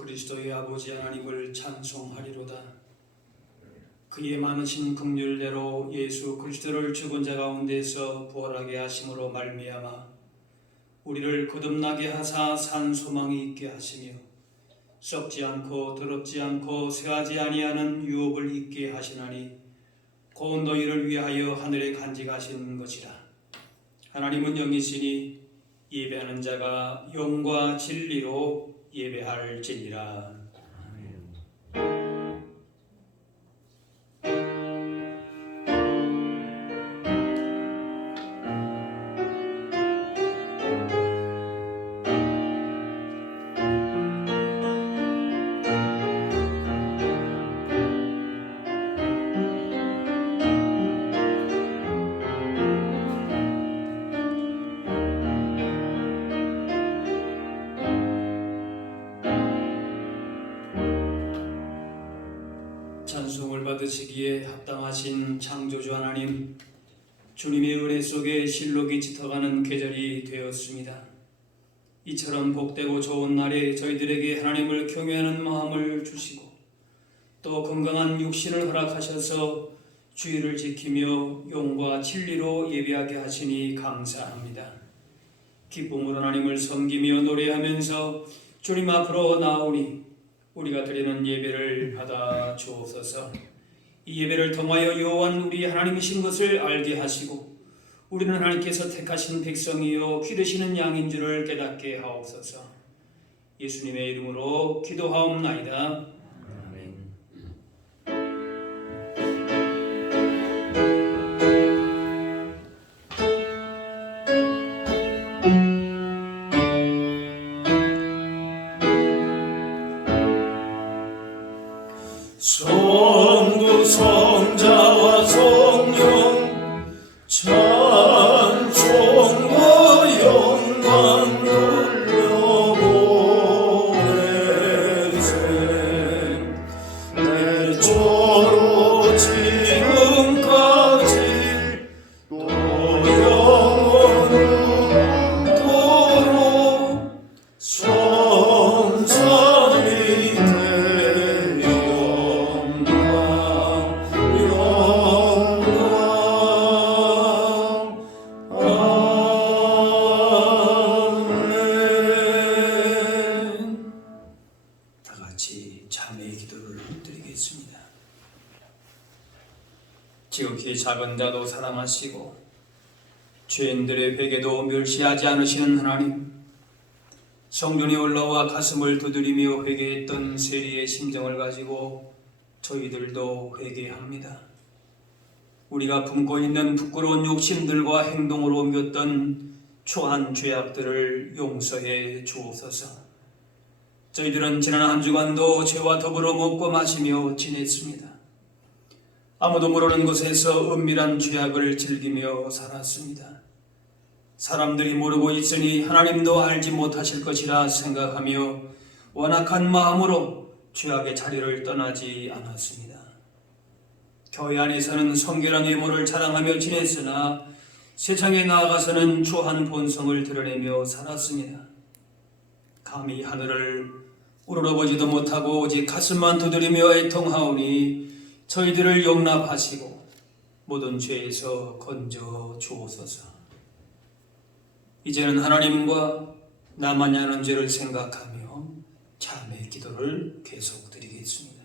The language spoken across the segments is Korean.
그리스도의 아버지 하나님을 찬송하리로다. 그의 많으신 긍휼대로 예수 그리스도를 죽은 자 가운데서 부활하게 하심으로 말미암아 우리를 거듭나게 하사 산 소망이 있게 하시며 썩지 않고 더럽지 않고 쇠하지 아니하는 유업을 있게 하시나니 곧 너희를 위하여 하늘에 간직하신 것이라. 하나님은 영이시니 예배하는 자가 영과 진리로 예배할지니라. 찬송을 받으시기에 합당하신 창조주 하나님, 주님의 은혜 속에 실록이 짙어가는 계절이 되었습니다. 이처럼 복되고 좋은 날에 저희들에게 하나님을 경외하는 마음을 주시고 또 건강한 육신을 허락하셔서 주의를 지키며 용과 진리로 예배하게 하시니 감사합니다. 기쁨으로 하나님을 섬기며 노래하면서 주님 앞으로 나오니 우리가 드리는 예배를 받아 주옵소서. 이 예배를 통하여 여호와는 우리 하나님이신 것을 알게 하시고 우리는 하나님께서 택하신 백성이요 기르시는 양인 줄을 깨닫게 하옵소서. 예수님의 이름으로 기도하옵나이다. 아멘. 성부 성자와 성령 찬송과 영광 돌려보내세. 대초로 지금까지 또 영원토록 성삼위 지극히 작은 자도 사랑하시고 죄인들의 회개도 멸시하지 않으시는 하나님, 성전에 올라와 가슴을 두드리며 회개했던 세리의 심정을 가지고 저희들도 회개합니다. 우리가 품고 있는 부끄러운 욕심들과 행동으로 옮겼던 추한 죄악들을 용서해 주옵소서. 저희들은 지난 한 주간도 죄와 더불어 먹고 마시며 지냈습니다. 아무도 모르는 곳에서 은밀한 죄악을 즐기며 살았습니다. 사람들이 모르고 있으니 하나님도 알지 못하실 것이라 생각하며 완악한 마음으로 죄악의 자리를 떠나지 않았습니다. 교회 안에서는 성결한 외모를 자랑하며 지냈으나 세상에 나아가서는 추한 본성을 드러내며 살았습니다. 감히 하늘을 우러러보지도 못하고 오직 가슴만 두드리며 애통하오니 저희들을 용납하시고 모든 죄에서 건져 주옵소서. 이제는 하나님과 나만이 하는 죄를 생각하며 참의 기도를 계속 드리겠습니다.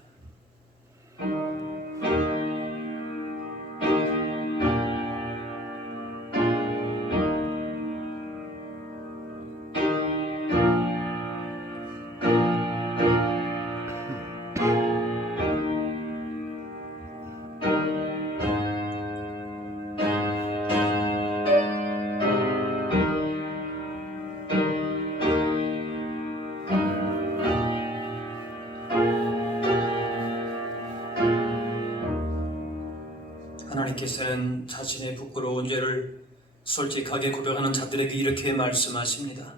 하나님께서는 자신의 부끄러운 죄를 솔직하게 고백하는 자들에게 이렇게 말씀하십니다.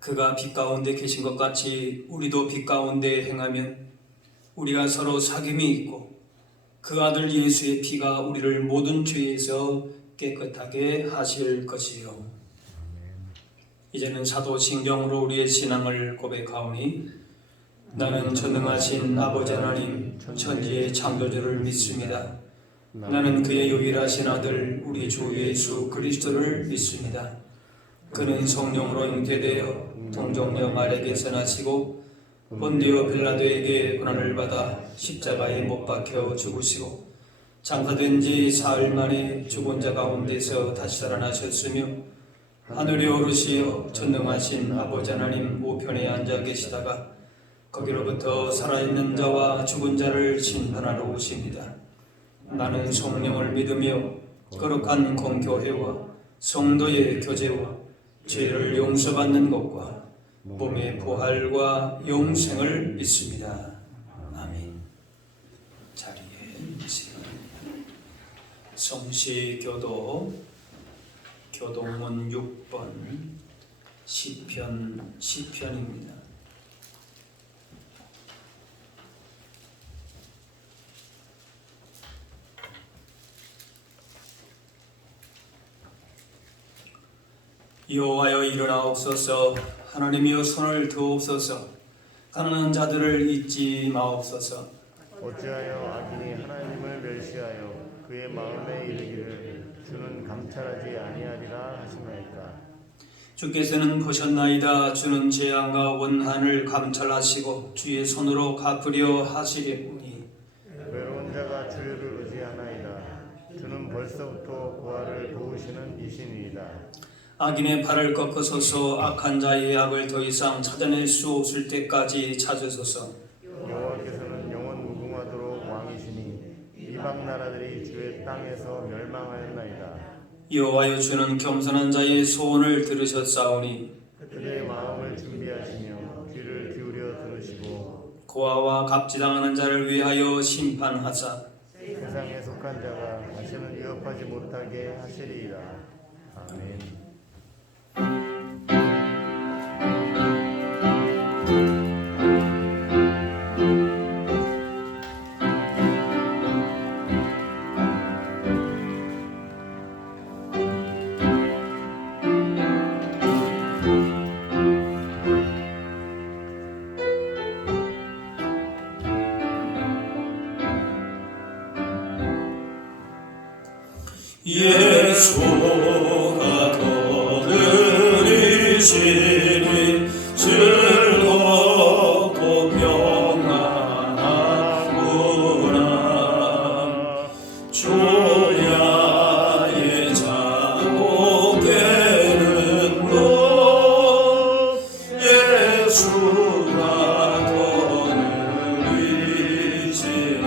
그가 빛 가운데 계신 것 같이 우리도 빛 가운데 행하면 우리가 서로 사귐이 있고 그 아들 예수의 피가 우리를 모든 죄에서 깨끗하게 하실 것이요. 이제는 사도 신경으로 우리의 신앙을 고백하오니 나는 전능하신 아버지 하나님 천지의 창조주를 믿습니다. 나는 그의 유일하신 아들 우리 주 예수 그리스도를 믿습니다. 그는 성령으로 잉태되어 동정녀 마리아에게서 나시고 본디오 빌라도에게 고난을 받아 십자가에 못 박혀 죽으시고 장사된 지 사흘 만에 죽은 자 가운데서 다시 살아나셨으며 하늘에 오르시어 전능하신 아버지 하나님 우편에 앉아 계시다가 거기로부터 살아있는 자와 죽은 자를 심판하러 오십니다. 나는 성령을 믿으며 거룩한 공교회와 성도의 교제와 죄를 용서받는 것과 몸의 부활과 영생을 믿습니다. 아멘. 자리에 계세요. 성시교도 교동문 6번 시편입니다. 여호와여 일어나옵소서. 하나님이여 손을 드옵소서. 가난한 자들을 잊지 마옵소서. 어찌하여 악인이 하나님을 멸시하여 그의 마음에 이르기를 주는 감찰하지 아니하리라 하시나이까. 주께서는 보셨나이다. 주는 재앙과 원한을 감찰하시고 주의 손으로 갚으려 하시겠으니 외로운 자가 주를 의지하나이다. 주는 벌써부터 고아를 도우시는 이신이이다. 악인의 발을 꺾으소서. 악한 자의 악을 더 이상 찾아낼 수 없을 때까지 찾으소서. 여호와께서는 영원 무궁하도록 왕이시니 이방 나라들이 주의 땅에서 멸망하였나이다. 여호와여 주는 겸손한 자의 소원을 들으셨사오니 그들의 마음을 준비하시며 귀를 기울여 들으시고 고아와 갑질당하는 자를 위하여 심판하사 세상에 속한 자가 다시는 위협하지 못하게 하시리이다. 아멘. 예수가 거느리시니 즐겁고 평안하구나. 주야의 자고 깨는 것 예수가 거느리시네.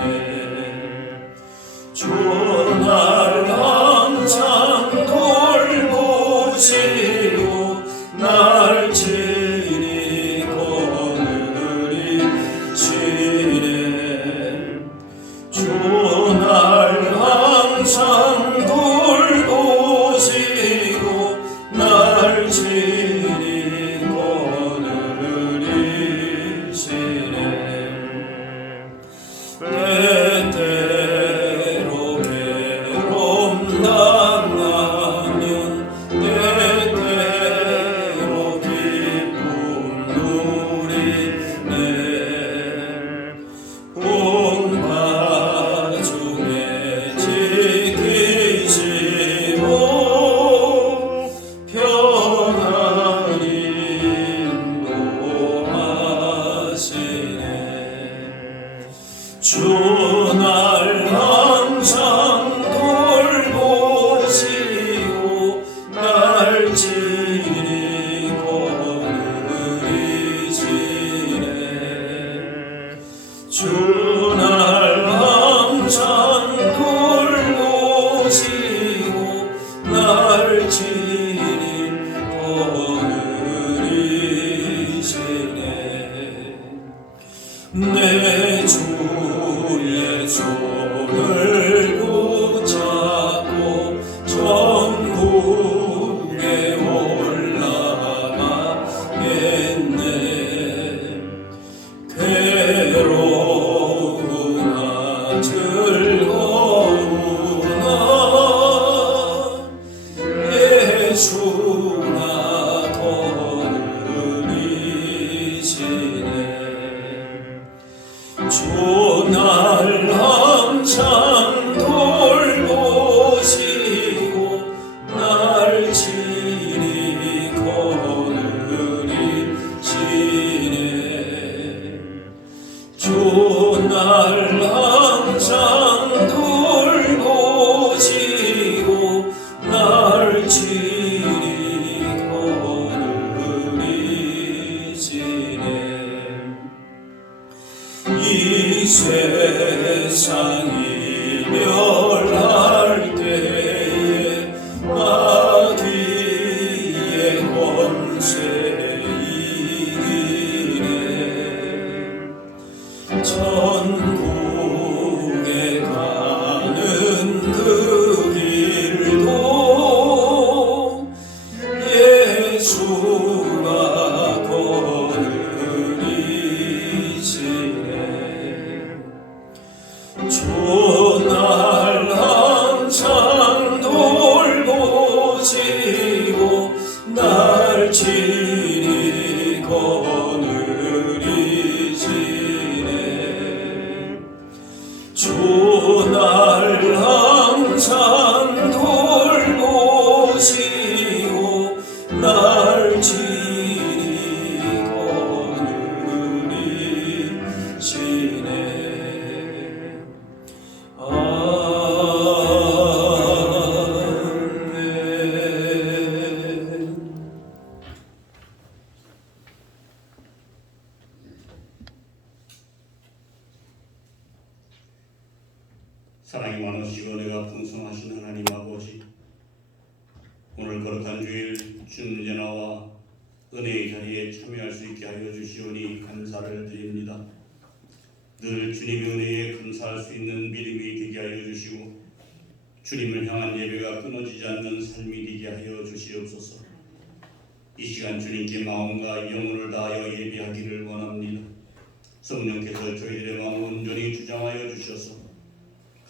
주날 항상 돌보시고 날 친히 거느리시네. 주날 항상 돌보시고 날 친히 거느리시네. 때때로 괴로움 당하면 때때로 기쁨 누리네. 풍파 중에 지키시고 평안히 인도하시네. 주날 항상 돌보시고 날 친히 거느리시네. 주날 항상 돌보시고 날 친히 거느리시네. 내 주의 손을 붙잡고 천국에 올라가겠네. 괴로우나 즐거우나 예수가 거느리시네. 주 날 항상 돌보시고 날 친히 거느리시네. 주 날 항상 돌보시고 날 친히 거느리시네. 이 세상이 멸할 때에 마귀의 권세 이기네. 천국에 가는 그 길도 예수가 거느리시네. 주 날 항상 돌보시고 날 친히 거느리시네. 주 날 항상 돌보시고 날 친히 거느리시네. 아멘. 사랑이 많으시고 은혜가 풍성하신 하나님 아버지, 오늘 거룩한 주일 주님께 나와 은혜의 자리에 참여할 수 있게 하여 주시오니 감사를 드립니다. 늘 주님의 은혜에 감사할 수 있는 믿음이 되게 하여 주시고 주님을 향한 예배가 끊어지지 않는 삶이 되게 하여 주시옵소서. 이 시간 주님께 마음과 영혼을 다하여 예배하기를 원합니다. 성령께서 저희들의 마음을 온전히 주장하여 주셔서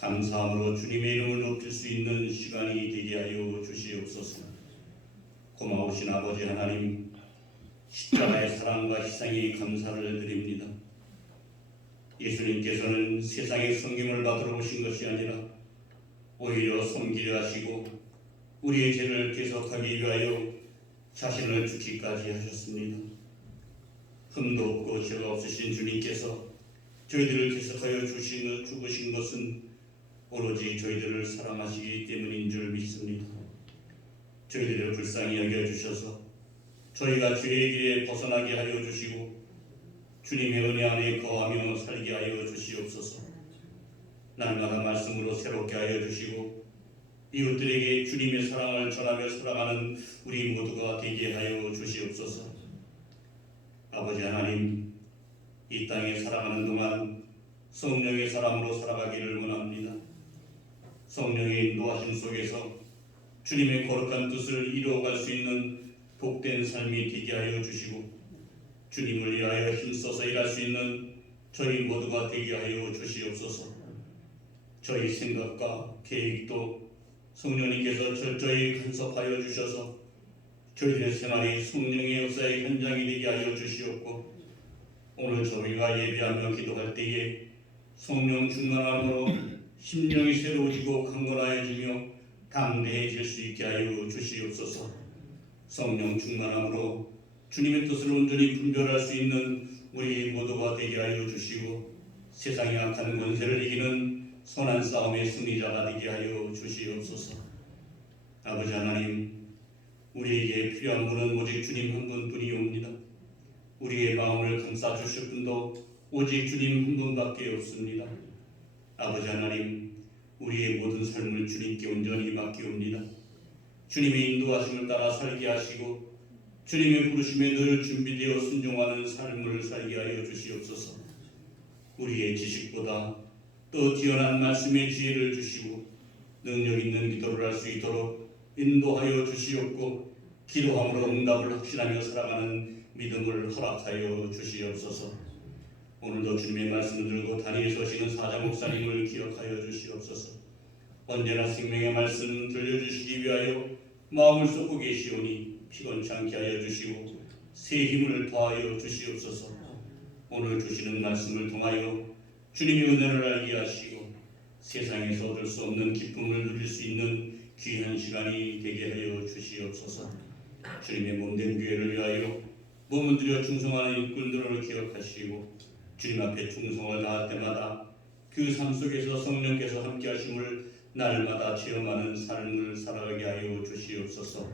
감사함으로 주님의 이름을 높일 수 있는 시간이 되게 하여 주시옵소서. 고마우신 아버지 하나님, 십자가의 사랑과 희생에 감사를 드립니다. 예수님께서는 세상의 섬김을 받으러 오신 것이 아니라 오히려 섬기려 하시고 우리의 죄를 계속하기 위하여 자신을 죽기까지 하셨습니다. 흠도 없고 죄가 없으신 주님께서 저희들을 계속하여 죽으신 것은 오로지 저희들을 사랑하시기 때문인 줄 믿습니다. 저희들을 불쌍히 여겨주셔서 저희가 죄의 길에 벗어나게 하여 주시고 주님의 은혜 안에 거하며 살게 하여 주시옵소서. 날마다 말씀으로 새롭게 하여 주시고 이웃들에게 주님의 사랑을 전하며 살아가는 우리 모두가 되게 하여 주시옵소서. 아버지 하나님, 이 땅에 살아가는 동안 성령의 사람으로 살아가기를 원합니다. 성령의 인도하심 속에서 주님의 거룩한 뜻을 이루어갈 수 있는 복된 삶이 되게 하여 주시고 주님을 위하여 힘써서 일할 수 있는 저희 모두가 되게 하여 주시옵소서. 저희 생각과 계획도 성령님께서 철저히 간섭하여 주셔서 저희들의 생활이 성령의 역사의 현장이 되게 하여 주시옵고 오늘 저희가 예배하며 기도할 때에 성령 충만함으로 심령이 새로워지고 강건하여지며 담대해질 수 있게 하여 주시옵소서. 성령 충만함으로 주님의 뜻을 온전히 분별할 수 있는 우리 모두가 되게 하여 주시고 세상의 악한 권세를 이기는 선한 싸움의 승리자가 되게 하여 주시옵소서. 아버지 하나님, 우리에게 필요한 분은 오직 주님 한 분뿐이옵니다. 우리의 마음을 감싸 주실 분도 오직 주님 한 분밖에 없습니다. 아버지 하나님, 우리의 모든 삶을 주님께 온전히 맡기옵니다. 주님의 인도하심을 따라 살게 하시고 주님의 부르심에 늘 준비되어 순종하는 삶을 살게 하여 주시옵소서. 우리의 지식보다 또 뛰어난 말씀의 지혜를 주시고 능력 있는 기도를 할 수 있도록 인도하여 주시옵고 기도함으로 응답을 확신하며 살아가는 믿음을 허락하여 주시옵소서. 오늘도 주님의 말씀을 들고 다리에 서시는 사자 목사님을 기억하여 주시옵소서. 언제나 생명의 말씀 들려주시기 위하여 마음을 쏟고 계시오니 피곤치 않게 하여 주시고 새 힘을 더하여 주시옵소서. 오늘 주시는 말씀을 통하여 주님의 은혜를 알게 하시고 세상에서 얻을 수 없는 기쁨을 누릴 수 있는 귀한 시간이 되게 하여 주시옵소서. 주님의 몸된 교회를 위하여 몸을 들여 충성하는 일꾼들을 기억하시고 주님 앞에 충성을 다할 때마다 그 삶 속에서 성령께서 함께 하심을 날마다 체험하는 삶을 살아가게 하여 주시옵소서.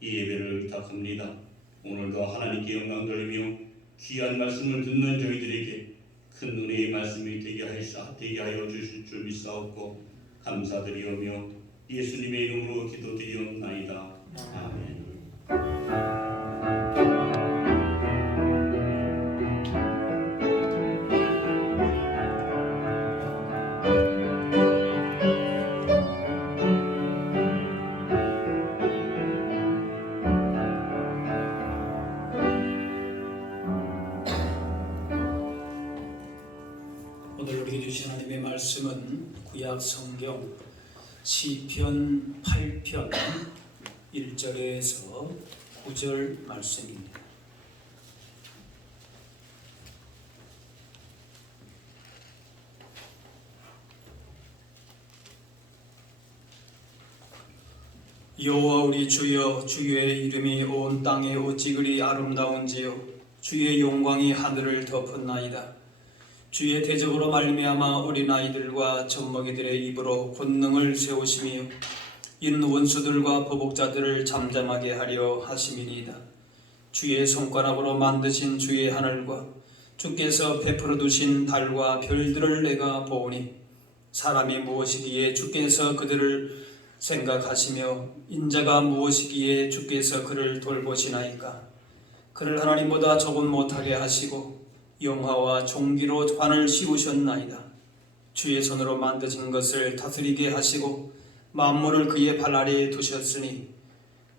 이 예배를 부탁합니다. 오늘도 하나님께 영광 돌리며 귀한 말씀을 듣는 저희들에게 큰 은혜의 말씀이 되게 하여 주실 줄 믿사옵고 감사드리오며 예수님의 이름으로 기도드리옵나이다. 아멘. 오늘 우리에게 주신 하나님의 말씀은 구약 성경 시편 8편 1절에서 9절 말씀입니다. 여호와 우리 주여, 주의 이름이 온 땅에 어찌 그리 아름다운지요. 주의 영광이 하늘을 덮었나이다. 주의 대적으로 말미암아 어린아이들과 젖먹이들의 입으로 권능을 세우시며 이는 원수들과 보복자들을 잠잠하게 하려 하심이니이다. 주의 손가락으로 만드신 주의 하늘과 주께서 베풀어 두신 달과 별들을 내가 보오니 사람이 무엇이기에 주께서 그들을 생각하시며 인자가 무엇이기에 주께서 그를 돌보시나이까. 그를 하나님보다 조금 못하게 하시고 영화와 종기로 관을 씌우셨나이다. 주의 손으로 만드신 것을 다스리게 하시고 만물을 그의 발 아래에 두셨으니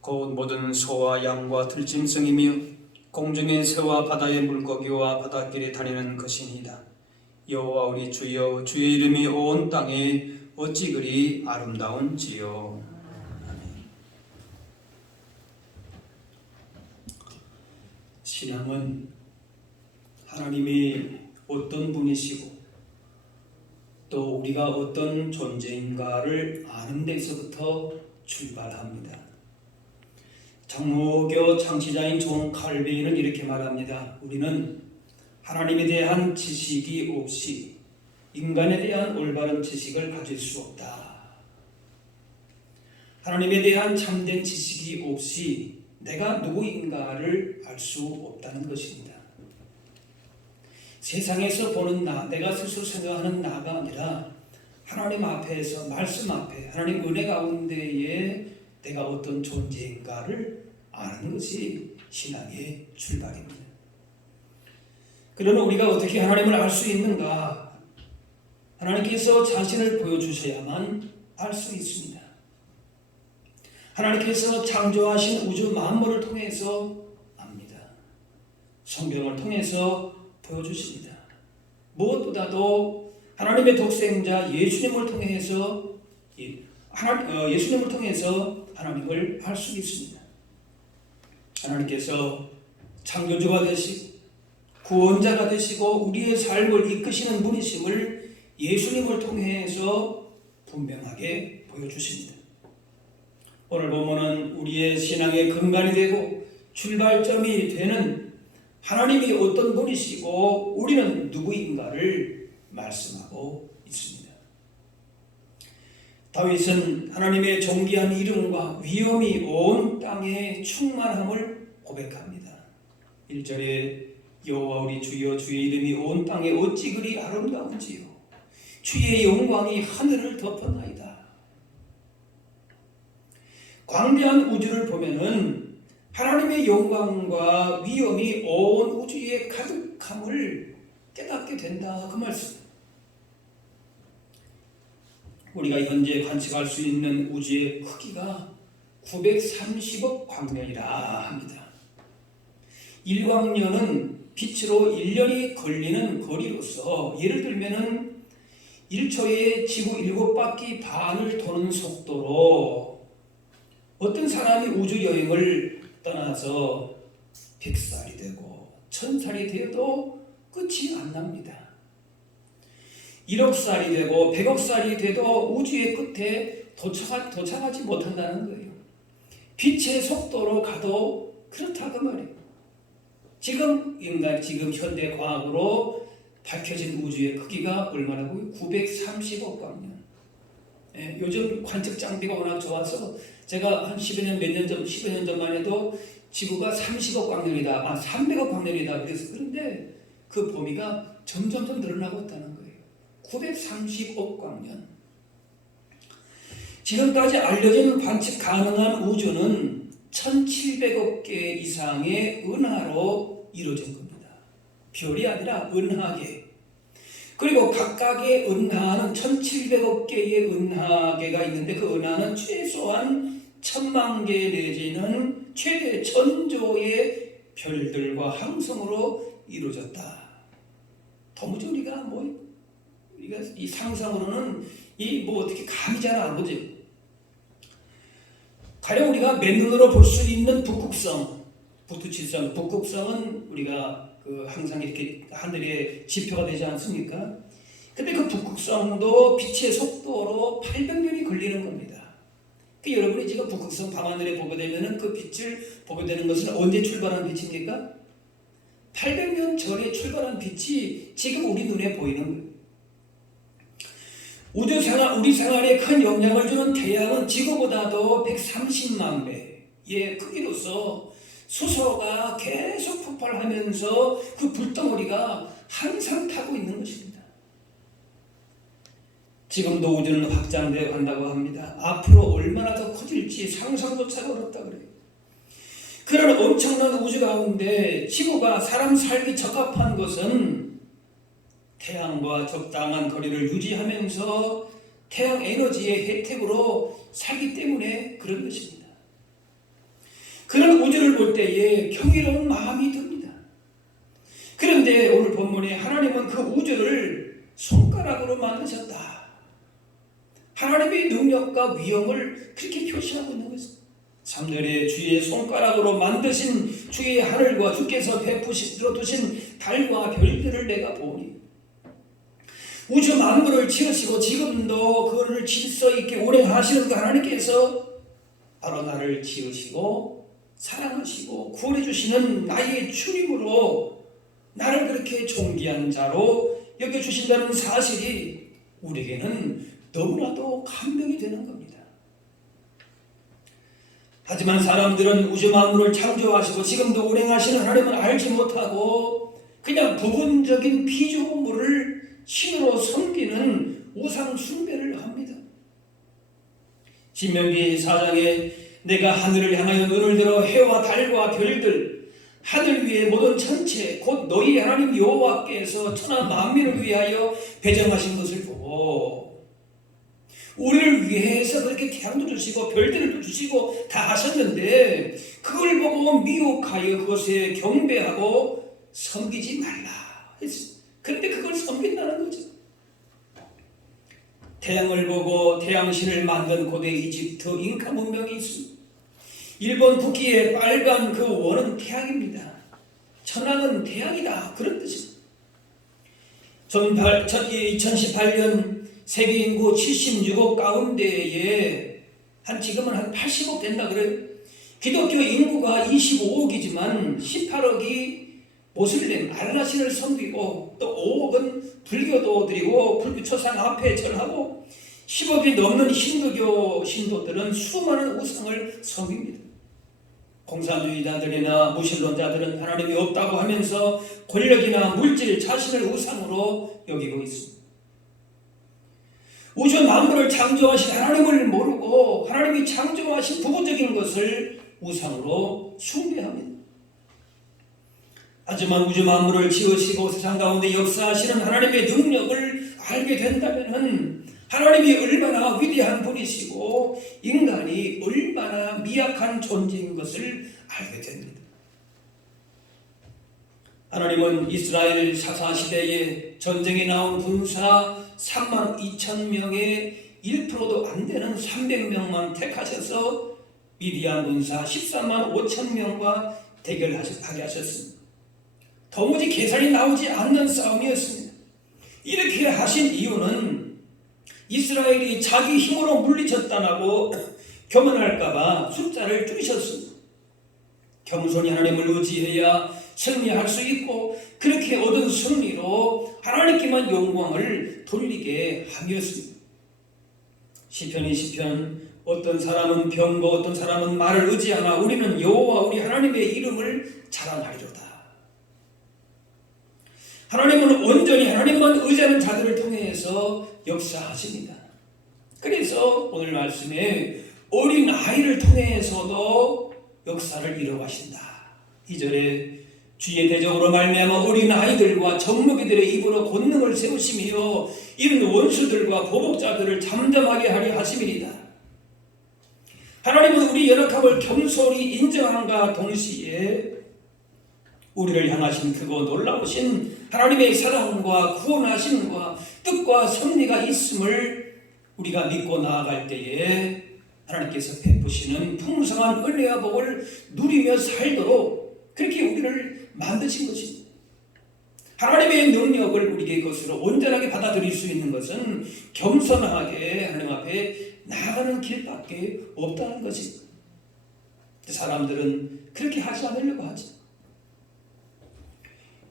곧 모든 소와 양과 들짐승이며 공중의 새와 바다의 물고기와 바닷길에 다니는 것이니이다. 여호와 우리 주여, 주의 이름이 온 땅에 어찌 그리 아름다운지요. 아멘. 신앙은 하나님이 어떤 분이시고 또 우리가 어떤 존재인가를 아는 데서부터 출발합니다. 장로교 창시자인 존 칼빈은 이렇게 말합니다. 우리는 하나님에 대한 지식이 없이 인간에 대한 올바른 지식을 가질 수 없다. 하나님에 대한 참된 지식이 없이 내가 누구인가를 알 수 없다는 것입니다. 세상에서 보는 나, 내가 스스로 생각하는 나가 아니라 하나님 앞에서, 말씀 앞에, 하나님 은혜 가운데에 내가 어떤 존재인가를 아는 것이 신앙의 출발입니다. 그러면 우리가 어떻게 하나님을 알 수 있는가? 하나님께서 자신을 보여주셔야만 알 수 있습니다. 하나님께서 창조하신 우주 만물을 통해서 압니다. 성경을 통해서 보여주십니다. 무엇보다도 하나님의 독생자 예수님을 통해서 하나님을 알 수 있습니다. 하나님께서 창조주가 되시고 구원자가 되시고 우리의 삶을 이끄시는 분이심을 예수님을 통해서 분명하게 보여주십니다. 오늘 본문은 우리의 신앙의 근간이 되고 출발점이 되는 하나님이 어떤 분이시고 우리는 누구인가를 말씀하고 있습니다. 다윗은 하나님의 존귀한 이름과 위엄이 온 땅에 충만함을 고백합니다. 1절에 여호와 우리 주여, 주의 이름이 온 땅에 어찌 그리 아름다운지요. 주의 영광이 하늘을 덮었나이다. 광대한 우주를 보면은 하나님의 영광과 위엄이 온 우주에 가득함을 깨닫게 된다, 그 말씀. 우리가 현재 관측할 수 있는 우주의 크기가 930억 광년이라 합니다. 일광년은 빛으로 1년이 걸리는 거리로서 예를 들면은 1초에 지구 7바퀴 반을 도는 속도로 어떤 사람이 우주 여행을 떠나서 100살이 되고 1000살이 되어도 끝이 안 납니다. 1억 살이 되고 100억 살이 돼도 우주의 끝에 도착하지 못한다는 거예요. 빛의 속도로 가도 그렇다고 말이에요. 지금 현대 과학으로 밝혀진 우주의 크기가 얼마라고요? 930억 광년. 예, 요즘 관측 장비가 워낙 좋아서 제가 한 15년 전만 해도 지구가 30억 광년이다, 300억 광년이다 그래서 그런데 그 범위가 점점 늘어나고 있다는 거예요. 930억 광년. 지금까지 알려진 관측 가능한 우주는 1700억 개 이상의 은하로 이루어진 겁니다. 별이 아니라 은하계. 그리고 각각의 은하는 1700억 개의 은하계가 있는데 그 은하는 최소한 1000만 개 내지는 최대 1000조의 별들과 항성으로 이루어졌다. 도무지 우리가 이 상상으로는 어떻게 감이 잘 안 오지. 가령 우리가 맨눈으로 볼 수 있는 북극성, 북두칠성, 북극성은 우리가 항상 이렇게 하늘에 지표가 되지 않습니까? 근데 그 북극성도 빛의 속도로 800년이 걸리는 겁니다. 여러분이 지금 북극성 밤하늘에 보게 되면은 그 빛을 보게 되는 것은 언제 출발한 빛입니까? 800년 전에 출발한 빛이 지금 우리 눈에 보이는 거예요. 우리 생활에 큰 영향을 주는 태양은 지구보다도 130만 배의 크기로서 수소가 계속 폭발하면서 그 불덩어리가 항상 타고 있는 것입니다. 지금도 우주는 확장되어 간다고 합니다. 앞으로 얼마나 더 커질지 상상조차 어렵다 그래요. 그런 엄청난 우주 가운데 지구가 사람 살기 적합한 것은 태양과 적당한 거리를 유지하면서 태양 에너지의 혜택으로 살기 때문에 그런 것입니다. 그런 우주를 볼 때에 경이로운 마음이 듭니다. 그런데 오늘 본문에 하나님은 그 우주를 손가락으로 만드셨다. 하나님의 능력과 위엄을 그렇게 표시하고 있는 것입니다. 3절에 주의 손가락으로 만드신 주의 하늘과 주께서 베푸시러 두신 달과 별들을 내가 보니 우주 만물을 지으시고 지금도 그를 질서 있게 운행하시는 그 하나님께서 바로 나를 지으시고 사랑하시고 구원해 주시는 나의 주님으로 나를 그렇게 존귀한 자로 여겨주신다는 사실이 우리에게는 너무나도 감동이 되는 겁니다. 하지만 사람들은 우주 만물을 창조하시고 지금도 운행하시는 하나님을 알지 못하고 그냥 부분적인 피조물을 신으로 섬기는 우상 숭배를 합니다. 신명기 4장에 내가 하늘을 향하여 눈을 들어 해와 달과 별들 하늘 위의 모든 천체 곧 너희 하나님 여호와께서 천하 만민을 위하여 배정하신 것을 보고 우리를 위해서 그렇게 태양도 주시고 별들을 주시고 다 하셨는데 그걸 보고 미혹하여 그것에 경배하고 섬기지 말라 했습니다. 그런데 그걸 섬긴다는 거죠. 태양을 보고 태양신을 만든 고대 이집트 잉카 문명이 있습니다. 일본 북기의 빨간 그 원은 태양입니다. 천왕은 태양이다 그런 뜻입니다. 2018년 세계 인구 76억 가운데에 지금은 한 80억 된다 그래요. 기독교 인구가 25억이지만 18억이 모슬렘 알라신을 섬기고 또 5억은 불교도들이고 불교 초상 앞에 절하고 10억이 넘는 힌두교 신도들은 수많은 우상을 섬깁니다. 공산주의자들이나 무신론자들은 하나님이 없다고 하면서 권력이나 물질 자신을 우상으로 여기고 있습니다. 우주 만물을 창조하신 하나님을 모르고 하나님이 창조하신 부분적인 것을 우상으로 숭배합니다. 하지만 우주 만물을 지으시고 세상 가운데 역사하시는 하나님의 능력을 알게 된다면 하나님이 얼마나 위대한 분이시고 인간이 얼마나 미약한 존재인 것을 알게 됩니다. 하나님은 이스라엘 사사시대에 전쟁에 나온 군사 32,000명의 1%도 안 되는 300명만 택하셔서 미디안 군사 14만 5천 명과 대결하게 하셨습니다. 도무지 계산이 나오지 않는 싸움이었습니다. 이렇게 하신 이유는 이스라엘이 자기 힘으로 물리쳤다라고 교만할까봐 숫자를 줄이셨습니다. 겸손히 하나님을 의지해야 승리할 수 있고 그렇게 얻은 승리로 하나님께만 영광을 돌리게 함이었습니다. 시편이 시편 어떤 사람은 병거 어떤 사람은 말을 의지하나 우리는 여호와 우리 하나님의 이름을 자랑하리로다. 하나님은 온전히 하나님만 의지하는 자들을 통해서 역사하십니다. 그래서 오늘 말씀에 어린 아이를 통해서도 역사를 이루어가신다. 2절에 주의 대적으로 말미암아 어린 아이들과 적무기들의 입으로 권능을 세우시며 이런 원수들과 보복자들을 잠잠하게 하려 하심이니이다. 하나님은 우리 연약함을 겸손히 인정함과 동시에 우리를 향하신 크고 놀라우신 하나님의 사랑과 구원하심과 뜻과 섭리가 있음을 우리가 믿고 나아갈 때에 하나님께서 베푸시는 풍성한 은혜와 복을 누리며 살도록 그렇게 우리를 만드신 것입니다. 하나님의 능력을 우리의 것으로 온전하게 받아들일 수 있는 것은 겸손하게 하나님 앞에 나아가는 길밖에 없다는 것입니다. 사람들은 그렇게 하지 않으려고 하지.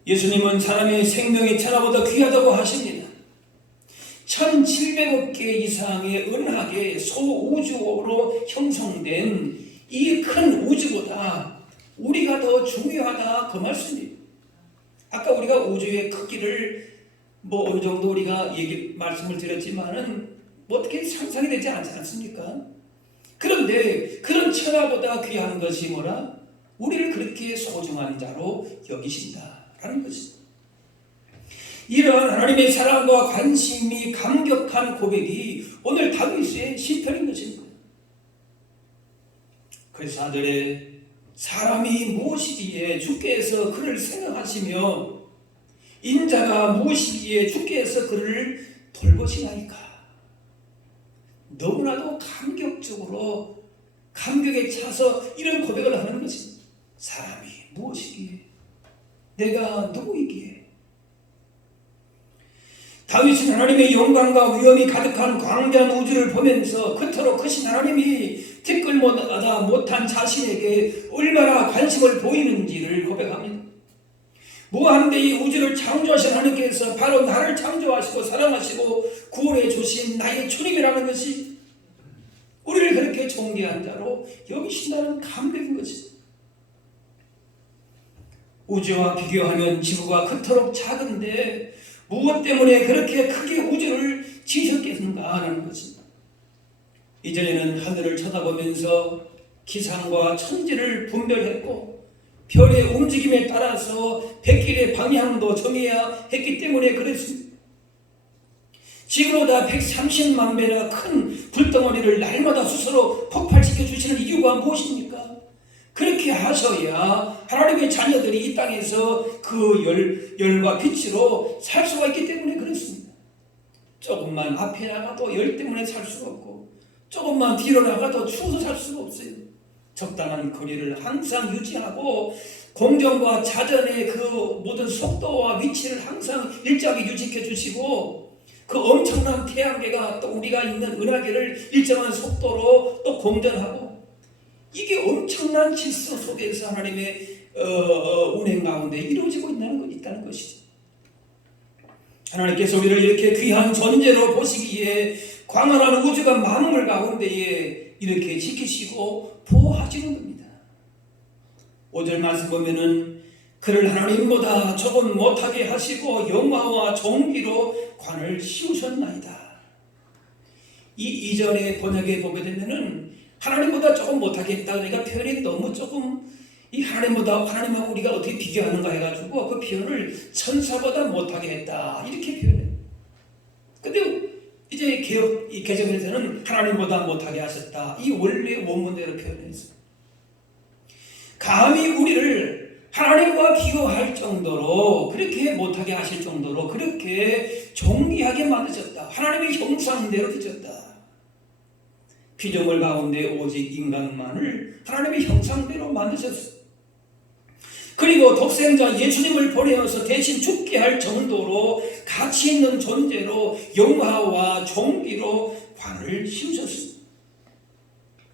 예수님은 사람의 생명이 천하보다 귀하다고 하십니다. 1700억 개 이상의 은하계 소우주로 형성된 이 큰 우주보다 우리가 더 중요하다 그 말씀입니다. 아까 우리가 우주의 크기를 어느 정도 우리가 말씀을 드렸지만은 어떻게 상상이 되지 않지 않습니까? 그런데 그런 천하보다 귀한 것이 뭐라? 우리를 그렇게 소중한 자로 여기신다라는 것입니다. 이러한 하나님의 사랑과 관심이 감격한 고백이 오늘 다윗의 시편인 것입니다. 그래서 4절에 사람이 무엇이기에 주께서 그를 생각하시며 인자가 무엇이기에 주께서 그를 돌보시나이까. 너무나도 감격적으로 감격에 차서 이런 고백을 하는 것입니다. 사람이 무엇이기에 내가 누구이기에. 다윗은 하나님의 영광과 위엄이 가득한 광대한 우주를 보면서 그토록 크신 하나님이 티끌모다 못한 자신에게 얼마나 관심을 보이는지를 고백합니다. 무한대의 우주를 창조하신 하나님께서 바로 나를 창조하시고 사랑하시고 구원해 주신 나의 주님이라는 것이 우리를 그렇게 존귀한 자로 여기신다는 감격인 것입니다. 우주와 비교하면 지구가 그토록 작은데 무엇 때문에 그렇게 크게 우주를 지으셨겠는가 하는 것입니다. 이전에는 하늘을 쳐다보면서 기상과 천지를 분별했고 별의 움직임에 따라서 백길의 방향도 정해야 했기 때문에 그랬습니다. 지구보다 130만 배나 큰 불덩어리를 날마다 스스로 폭발시켜 주시는 이유가 무엇입니까? 그렇게 하셔야 하나님의 자녀들이 이 땅에서 그 열과 빛으로 살 수가 있기 때문에 그렇습니다. 조금만 앞에 나가도 열 때문에 살 수가 없고 조금만 뒤로 나가도 추워서 살 수가 없어요. 적당한 거리를 항상 유지하고 공정과 자전의 그 모든 속도와 위치를 항상 일정하게 유지해 주시고 그 엄청난 태양계가 또 우리가 있는 은하계를 일정한 속도로 또 공전하고 이게 엄청난 질서 속에서 하나님의 운행 가운데 이루어지고 있다는 것이죠. 하나님께서 우리를 이렇게 귀한 존재로 보시기에 광활한 우주가 만물 가운데에 이렇게 지키시고 보호하시는 겁니다. 5절 말씀 보면은 그를 하나님보다 조금 못하게 하시고 영화와 존귀로 관을 씌우셨나이다. 이 이전의 번역에 보게 되면은 하나님보다 조금 못하게 했다. 그러니까 표현이 너무 조금 이 하나님하고 우리가 어떻게 비교하는가 해가지고 그 표현을 천사보다 못하게 했다 이렇게 표현해요. 근데 이제 이 개정에서는 하나님보다 못하게 하셨다. 이 원래 원문대로 표현했어요. 감히 우리를 하나님과 비교할 정도로 그렇게 못하게 하실 정도로 그렇게 존귀하게 만드셨다. 하나님의 형상대로 빚었다. 피조물 가운데 오직 인간만을 하나님의 형상대로 만드셨어요. 그리고 독생자 예수님을 보내어서 대신 죽게 할 정도로 가치 있는 존재로 영화와 존귀로 관을 씌우셨습니다.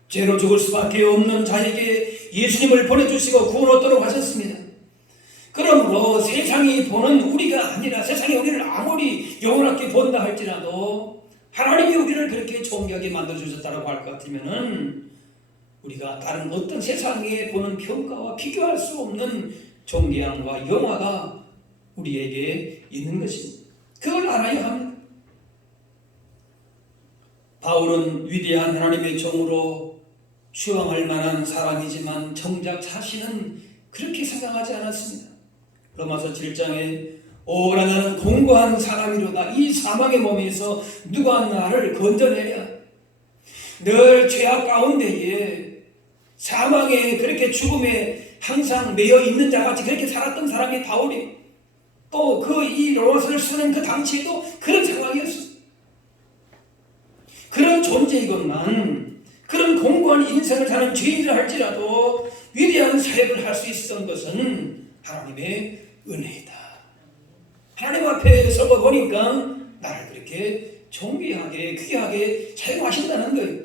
죄로 죽을 수밖에 없는 자에게 예수님을 보내주시고 구원 얻도록 하셨습니다. 그러므로 세상이 보는 우리가 아니라 세상이 우리를 아무리 영원하게 본다 할지라도 하나님이 우리를 그렇게 존귀하게 만들어주셨다고 할 것 같으면은 우리가 다른 어떤 세상에 보는 평가와 비교할 수 없는 존귀함과 영화가 우리에게 있는 것입니다. 그걸 알아야 합니다. 바울은 위대한 하나님의 종으로 추앙할 만한 사람이지만 정작 자신은 그렇게 생각하지 않았습니다. 로마서 7장에 오라 나는 공고한 사람이로다. 이 사망의 몸에서 누가 나를 건져내랴. 늘 죄악 가운데에 사망에 그렇게 죽음에 항상 매여 있는 자같이 그렇게 살았던 사람이 바울이 또 그 이 로마서를 쓰는 그 당시에도 그런 상황이었어요. 그런 존재이건만 그런 공고한 인생을 사는 죄인이라 할지라도 위대한 사역을 할 수 있었던 것은 하나님의 은혜이다. 하나님 앞에 서고 보니까 나를 그렇게 존귀하게 귀하게 사용하신다는 거예요.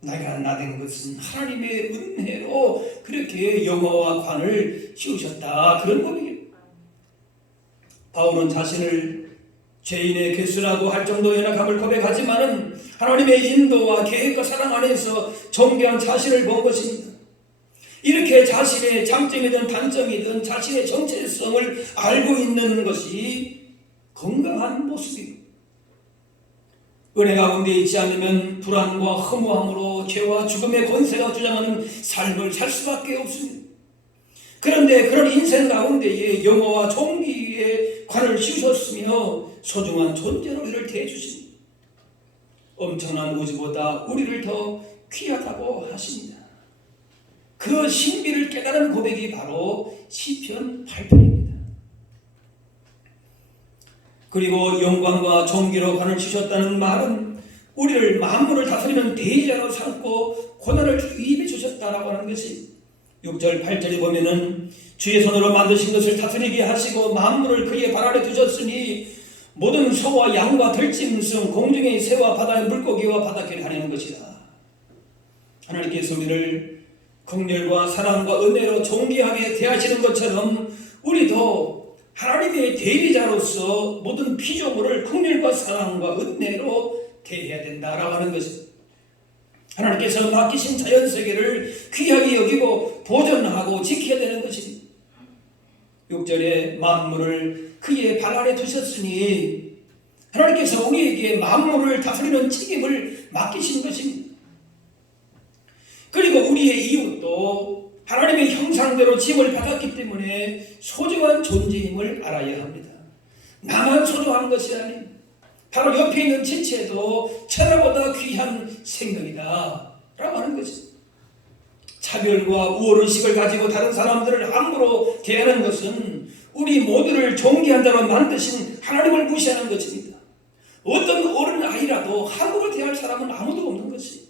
내가 나된 것은 하나님의 은혜로 그렇게 영어와 관을 씌우셨다. 그런 겁니다. 바울은 자신을 죄인의 개수라고 할 정도의 연약함을 고백하지만은 하나님의 인도와 계획과 사랑 안에서 존귀한 자신을 본 것입니다. 이렇게 자신의 장점이든 단점이든 자신의 정체성을 알고 있는 것이 건강한 모습입니다. 은혜 가운데 있지 않으면 불안과 허무함으로 죄와 죽음의 권세가 주장하는 삶을 살 수밖에 없습니다. 그런데 그런 인생 가운데에 영어와 존귀의 관을 씌우셨으며 소중한 존재로 우리를 대해주십니다. 엄청난 우주보다 우리를 더 귀하다고 하십니다. 그 신비를 깨달은 고백이 바로 시편 8편입니다. 그리고 영광과 존귀로 관을 주셨다는 말은 우리를 만물을 다스리는 대리자로 삼고 고난을 주입해 주셨다라고 하는 것이 6절 8절에 보면은 주의 손으로 만드신 것을 다스리게 하시고 만물을 그의 발 아래 두셨으니 모든 소와 양과 들짐승 공중의 새와 바다의 물고기와 바닷개를 가리는 것이다. 하나님께서 우리를 긍휼과 사랑과 은혜로 존귀하게 대하시는 것처럼 우리도 하나님의 대리자로서 모든 피조물을 긍휼과 사랑과 은혜로 대해야 된다라고 하는 것입니다. 하나님께서 맡기신 자연세계를 귀하게 여기고 보존하고 지켜야 되는 것입니다. 6절에 만물을 그의 발 아래 두셨으니 하나님께서 우리에게 만물을 다스리는 책임을 맡기신 것입니다. 그리고 우리의 이웃도 하나님의 형상대로 지음을 받았기 때문에 소중한 존재임을 알아야 합니다. 나만 소중한 것이 아닌 바로 옆에 있는 지체도 천하보다 귀한 생명이다 라고 하는 것입니다. 차별과 우월의식을 가지고 다른 사람들을 함부로 대하는 것은 우리 모두를 존귀한 자로 만드신 하나님을 무시하는 것입니다. 어떤 어른 아이라도 함부로 대할 사람은 아무도 없는 것입니다.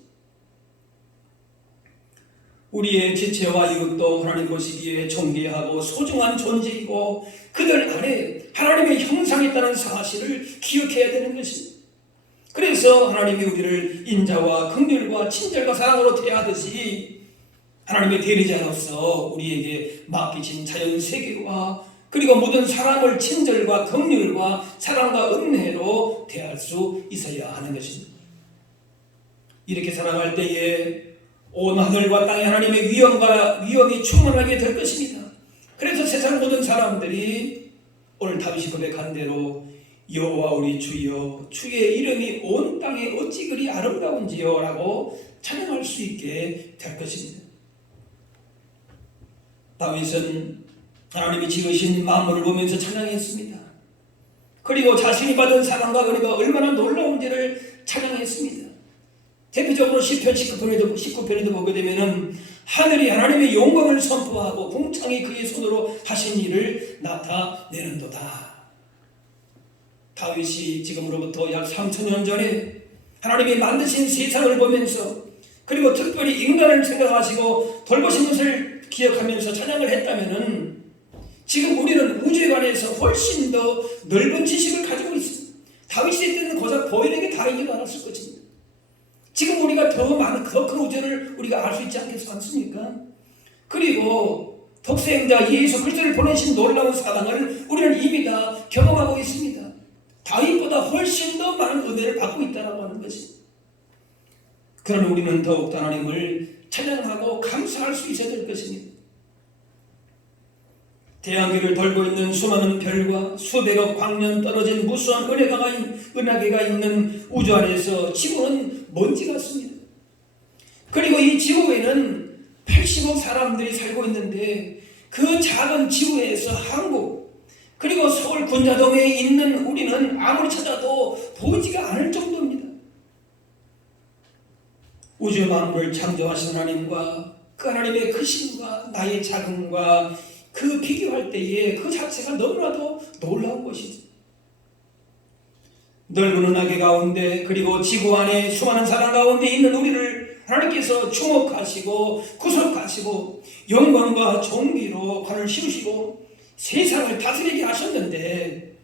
우리의 지체와 이웃도 하나님 보시기에 존귀하고 소중한 존재이고 그들 안에 하나님의 형상이 있다는 사실을 기억해야 되는 것입니다. 그래서 하나님이 우리를 인자와 긍휼과 친절과 사랑으로 대하듯이 하나님의 대리자로서 우리에게 맡기신 자연세계와 그리고 모든 사람을 친절과 긍휼과 사랑과 은혜로 대할 수 있어야 하는 것입니다. 이렇게 살아갈 때에 온 하늘과 땅에 하나님의 위엄이 충만하게 될 것입니다. 그래서 세상 모든 사람들이 오늘 다윗이 고백한 대로 여호와 우리 주여 주의 이름이 온 땅에 어찌 그리 아름다운지요 라고 찬양할 수 있게 될 것입니다. 다윗은 하나님이 지으신 만물을 보면서 찬양했습니다. 그리고 자신이 받은 사랑과 은혜가 얼마나 놀라운지를 찬양했습니다. 대표적으로 시편 19편에도 보게 되면은 하늘이 하나님의 영광을 선포하고 궁창이 그의 손으로 하신 일을 나타내는도다. 다윗이 지금으로부터 약 3000년 전에 하나님이 만드신 세상을 보면서 그리고 특별히 인간을 생각하시고 돌보신 것을 기억하면서 찬양을 했다면은 지금 우리는 우주에 관해서 훨씬 더 넓은 지식을 가지고 있습니다. 다윗이 때는 고작 보이는 게 다인지도 않았을 것입니다. 지금 우리가 더 많은 더 큰 우주를 우리가 알 수 있지 않습니까? 그리고 독생자 예수 그리스도를 보내신 놀라운 사랑을 우리는 이미 다 경험하고 있습니다. 다윗보다 훨씬 더 많은 은혜를 받고 있다고 하는 것입니다. 그러나 우리는 더욱 하나님을 찬양하고 감사할 수 있어야 될 것입니다. 태양계를 돌고 있는 수많은 별과 수백억 광년 떨어진 무수한 은하계가 있는 우주 안에서 지구는 먼지 같습니다. 그리고 이 지구에는 80억 사람들이 살고 있는데 그 작은 지구에서 한국 그리고 서울 군자동에 있는 우리는 아무리 찾아도 보이지가 않을 정도입니다. 우주 만물을 창조하신 하나님과 그 하나님의 크심과 나의 작음과 그 비교할 때에 그 자체가 너무나도 놀라운 것이죠. 넓은 은하계 가운데 그리고 지구 안에 수많은 사람 가운데 있는 우리를 하나님께서 주목하시고 구속하시고 영광과 존귀로 관을 씌우시고 세상을 다스리게 하셨는데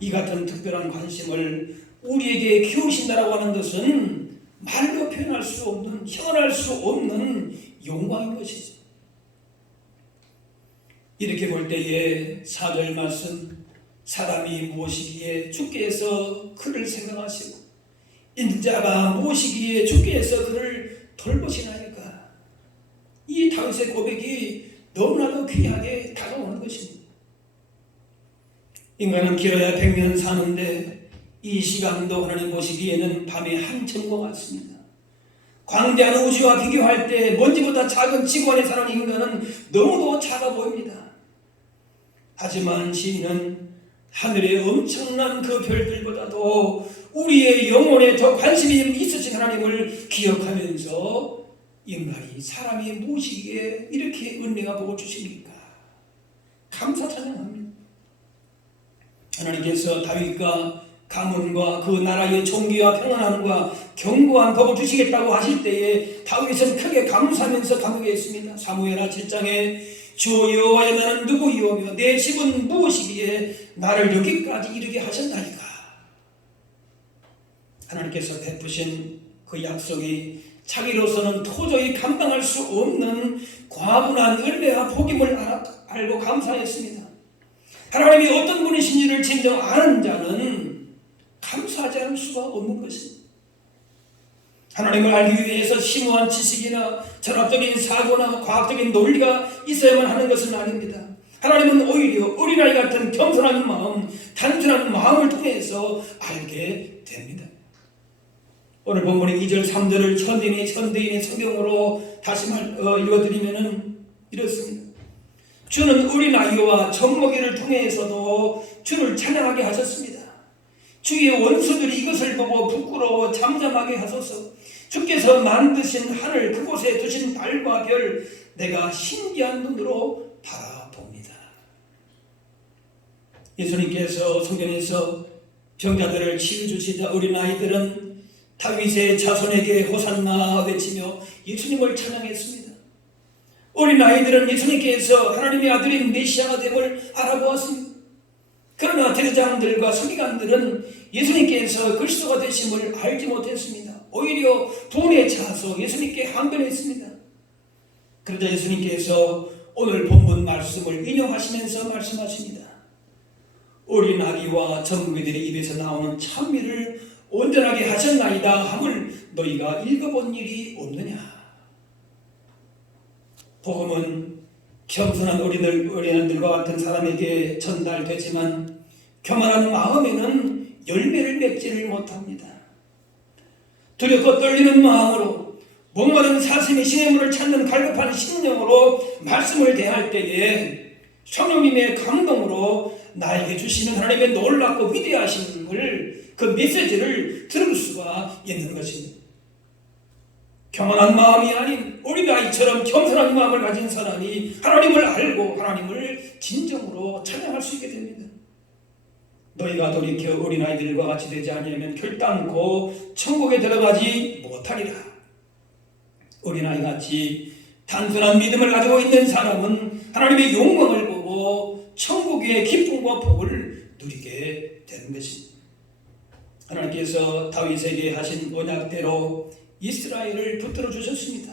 이 같은 특별한 관심을 우리에게 키우신다라고 하는 것은 말로 표현할 수 없는 형언할 수 없는 영광인 것이죠. 이렇게 볼 때에 4절 말씀 사람이 무엇이기에 주께서 그를 생각하시고 인자가 무엇이기에 주께서 그를 돌보시나이까. 이 다윗의 고백이 너무나도 귀하게 다가오는 것입니다. 인간은 길어야 100년 사는데 이 시간도 하나님 보시기에는 밤의 한참과 같습니다. 광대한 우주와 비교할 때 먼지보다 작은 지구 안에 사는 인간은 너무도 작아 보입니다. 하지만 시인은 하늘의 엄청난 그 별들보다도 우리의 영혼에 더 관심이 있으신 하나님을 기억하면서 인간이 사람이 무엇이기에 이렇게 은혜가 복을 주십니까? 감사 찬양합니다. 하나님께서 다윗과 가문과 그 나라의 존귀와 평안함과 견고한 복을 주시겠다고 하실 때에 다윗은 크게 감사하면서 감격했습니다. 사무엘하 7장에 주 여호와여 나는 누구이오며 내 집은 무엇이기에 나를 여기까지 이르게 하셨나이까. 하나님께서 베푸신 그 약속이 자기로서는 도저히 감당할 수 없는 과분한 은혜와 복임을 알고 감사했습니다. 하나님이 어떤 분이신지를 진정 아는 자는 감사하지 않을 수가 없는 것입니다. 하나님을 알기 위해서 심오한 지식이나 철학적인 사고나 과학적인 논리가 있어야만 하는 것은 아닙니다. 하나님은 오히려 어린아이 같은 겸손한 마음, 단순한 마음을 통해서 알게 됩니다. 오늘 본문의 2절 3절을 현대인의 성경으로 다시 읽어드리면 이렇습니다. 주는 어린아이와 젖먹이를 통해서도 주를 찬양하게 하셨습니다. 주의 원수들이 이것을 보고 부끄러워 잠잠하게 하소서. 주께서 만드신 하늘 그곳에 두신 달과 별 내가 신기한 눈으로 바라봅니다. 예수님께서 성경에서 병자들을 치유주시자 어린아이들은 다윗의 자손에게 호산나 외치며 예수님을 찬양했습니다. 어린아이들은 예수님께서 하나님의 아들인 메시아가 됨을 알아보았습니다. 그러나 대제사장들과 서기관들은 예수님께서 그리스도가 되심을 알지 못했습니다. 오히려 돈에 차서 예수님께 항변했습니다. 그러자 예수님께서 오늘 본문 말씀을 인용하시면서 말씀하십니다. 어린 아기와 젖먹이들의 입에서 나오는 찬미를 온전하게 하셨나이다 함을 너희가 읽어본 일이 없느냐. 복음은 겸손한 어린아이들과 같은 사람에게 전달되지만 교만한 마음에는 열매를 맺지를 못합니다. 두렵고 떨리는 마음으로 목마른 사슴이 시냇물을 찾는 갈급한 심령으로 말씀을 대할 때에 성령님의 감동으로 나에게 주시는 하나님의 놀랍고 위대하심을 그 메시지를 들을 수가 있는 것입니다. 교만한 마음이 아닌 어린아이처럼 겸손한 마음을 가진 사람이 하나님을 알고 하나님을 진정으로 찬양할 수 있게 됩니다. 너희가 돌이켜 어린아이들과 같이 되지 아니하면 결단코 천국에 들어가지 못하리라. 어린아이같이 단순한 믿음을 가지고 있는 사람은 하나님의 영광을 보고 천국의 기쁨과 복을 누리게 되는 것입니다. 하나님께서 다윗에게 하신 언약대로 이스라엘을 붙들어 주셨습니다.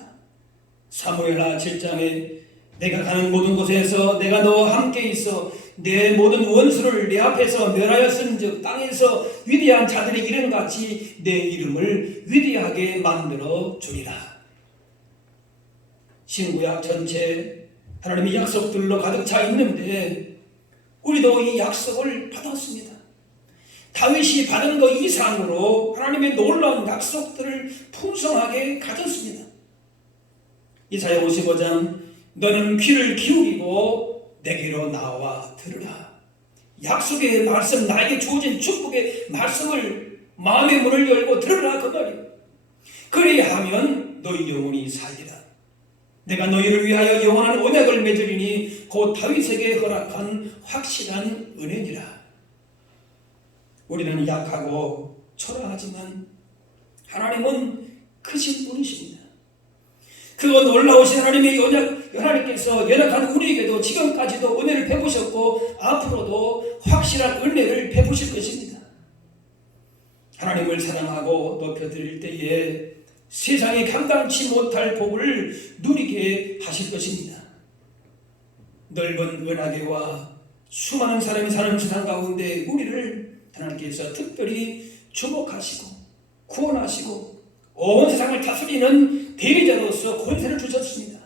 사무엘하 7장에 내가 가는 모든 곳에서 내가 너와 함께 있어 내 모든 원수를 내 앞에서 멸하였은즉 땅에서 위대한 자들의 이름같이 내 이름을 위대하게 만들어 주리라. 신구약 전체 하나님의 약속들로 가득 차 있는데 우리도 이 약속을 받았습니다. 다윗이 받은 것 이상으로 하나님의 놀라운 약속들을 풍성하게 가졌습니다. 이사야 55장 너는 귀를 기울이고 내게로 나와 들으라. 약속의 말씀, 나에게 주어진 축복의 말씀을 마음의 문을 열고 들으라 그 말이에요. 그리하면 너희 영혼이 살리라. 내가 너희를 위하여 영원한 언약을 맺으리니 곧 다윗에게 허락한 확실한 은혜니라. 우리는 약하고 초라하지만 하나님은 크신 분이십니다. 그 놀라우신 하나님의 하나님께서 연약한 우리에게도 지금까지도 은혜를 베푸셨고 앞으로도 확실한 은혜를 베푸실 것입니다. 하나님을 사랑하고 높여드릴 때에 세상에 감당치 못할 복을 누리게 하실 것입니다. 넓은 은하계와 수많은 사람이 사는 세상 가운데 우리를 하나님께서 특별히 주목하시고 구원하시고 온 세상을 다스리는 대리자로서 권세를 주셨습니다.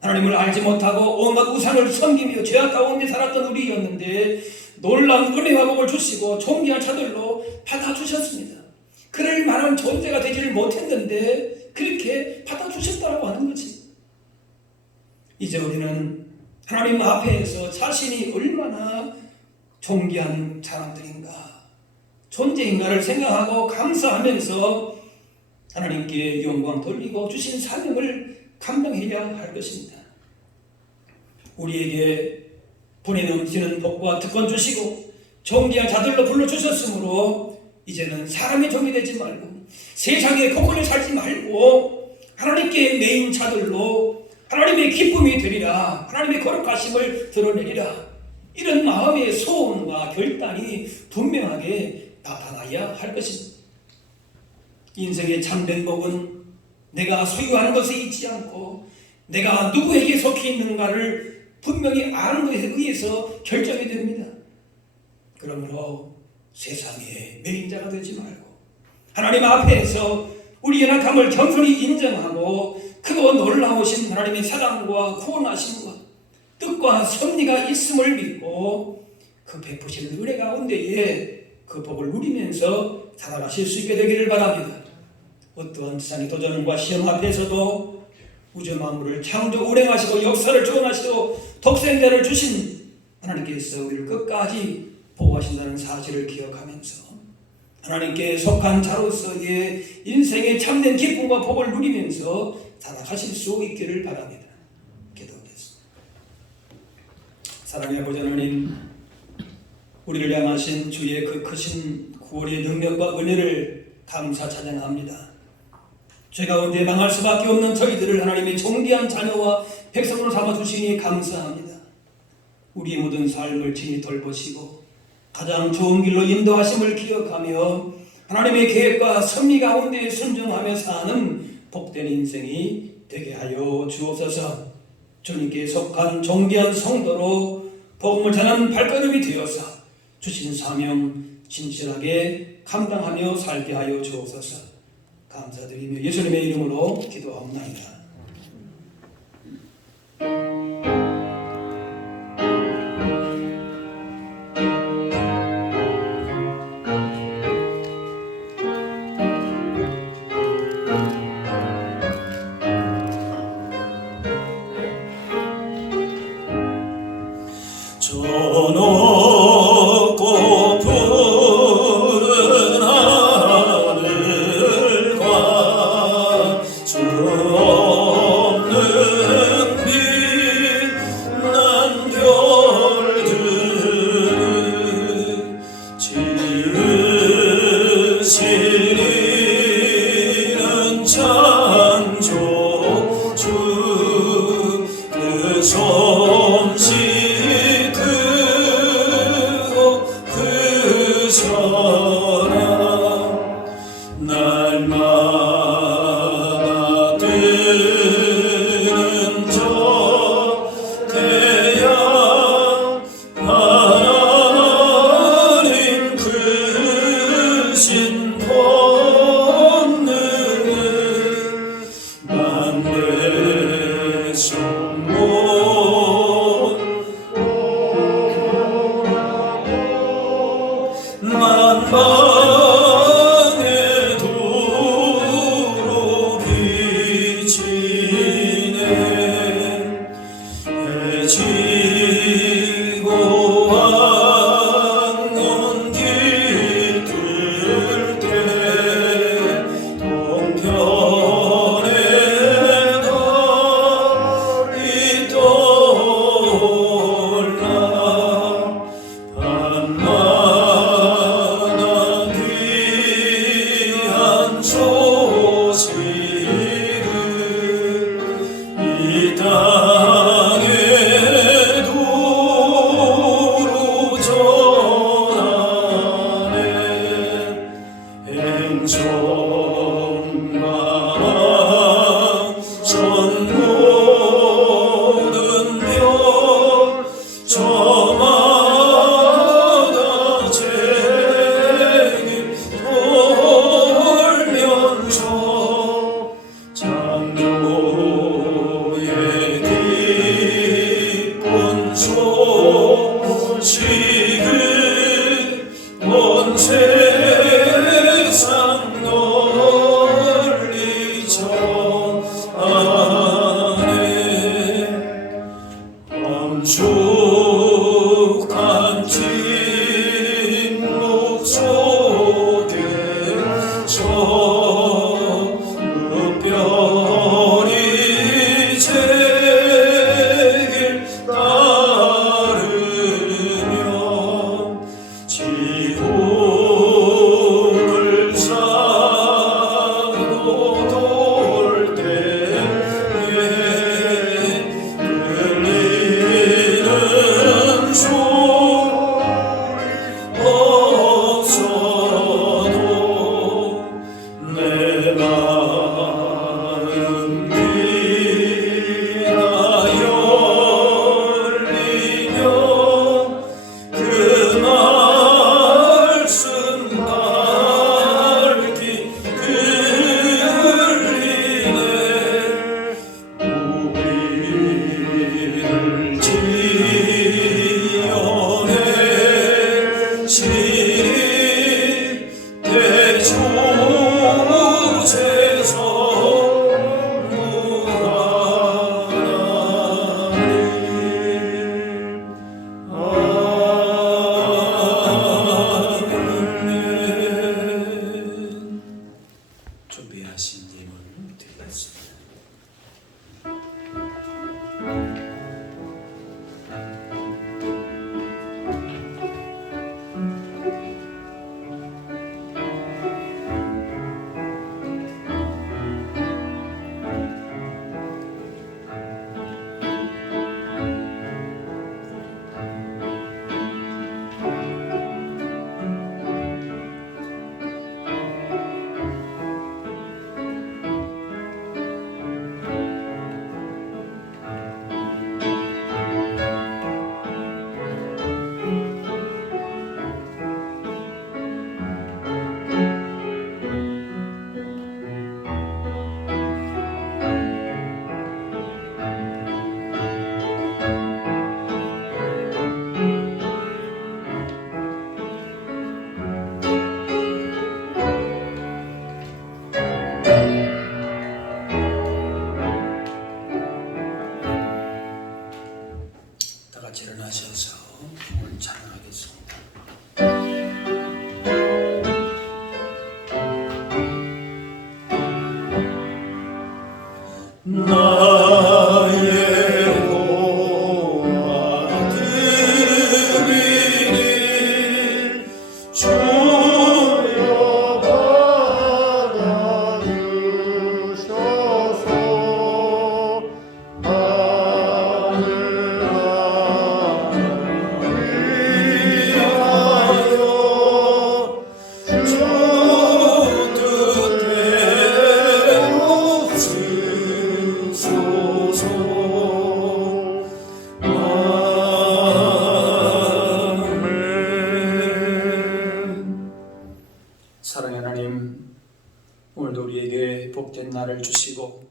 하나님을 알지 못하고 온갖 우상을 섬기며 죄악 가운데 살았던 우리였는데 놀라운 은혜와 복을 주시고 존귀한 자들로 받아주셨습니다. 그럴 만한 존재가 되지를 못했는데 그렇게 받아주셨다고 하는 거지. 이제 우리는 하나님 앞에서 자신이 얼마나 존귀한 사람들인가, 존재인가를 생각하고 감사하면서 하나님께 영광 돌리고 주신 사명을 감당해야 할 것입니다. 우리에게 본에 넘치는 복과 특권 주시고 존귀한 자들로 불러주셨으므로 이제는 사람의 종이 되지 말고 세상의 고건에 살지 말고 하나님께 매인 자들로 하나님의 기쁨이 되리라, 하나님의 거룩하심을 드러내리라, 이런 마음의 소원과 결단이 분명하게 나타나야 할 것입니다. 인생의 참된 복은 내가 소유하는 것에 있지 않고 내가 누구에게 속해 있는가를 분명히 아는 것에 의해서 결정이 됩니다. 그러므로 세상의 매인자가 되지 말고 하나님 앞에서 우리 연약함을 겸손히 인정하고 크고 놀라우신 하나님의 사랑과 구원하심과 뜻과 섭리가 있음을 믿고 그 베푸시는 은혜 가운데에 그 복을 누리면서 살아가실 수 있게 되기를 바랍니다. 어떠한 세상의 도전과 시험 앞에서도 우주 만물을 창조 운행하시고 역사를 주관하시고 독생자를 주신 하나님께서 우리를 끝까지 보호하신다는 사실을 기억하면서 하나님께 속한 자로서의 인생의 참된 기쁨과 복을 누리면서 살아가실 수 있기를 바랍니다. 기도하겠습니다. 사랑의 아버지 하나님, 우리를 향하신 주의 그 크신 구원의 능력과 은혜를 감사 찬양합니다. 죄 가운데 망할 수밖에 없는 저희들을 하나님의 존귀한 자녀와 백성으로 삼아주시니 감사합니다. 우리의 모든 삶을 친히 돌보시고 가장 좋은 길로 인도하심을 기억하며 하나님의 계획과 섭리 가운데 순종하며 사는 복된 인생이 되게 하여 주옵소서. 주님께 속한 존귀한 성도로 복음을 전하는 발걸음이 되어서 주신 사명 진실하게 감당하며 살게 하여 주옵소서. 감사드리며 예수님의 이름으로 기도하옵나이다. 저 높고 푸른 하늘과 주 없는 방에 두루 비치네 해지고 왕눈 깃들 때 동편에 달이 떠올라 밤마다 귀한 소식을 이 땅에 두루 전하네 행성과 전 모든 별 저마다 책임 돌면서 창조의 기쁜 소식을 온 세상 널리 전하네 엄숙한 침묵 속에서 읍별이 제길 따르며 지구를 싸고 돌 때에 들리는 소리 없어도 내 마음 귀가 열리며 그 말씀 밝히 들리네 우리를 지어낸 신이 대주제서 무하나님 아멘. 준비하신 예물 드리겠습니다. 다 같이 일어나셔서 오늘 찬양하겠습니다. 나의 고아 드리니 주여 받아주셔서 하늘 위하여 주 뜻대로 쓰소서. 아멘. 사랑의 하나님, 오늘도 우리에게 복된 날을 주시고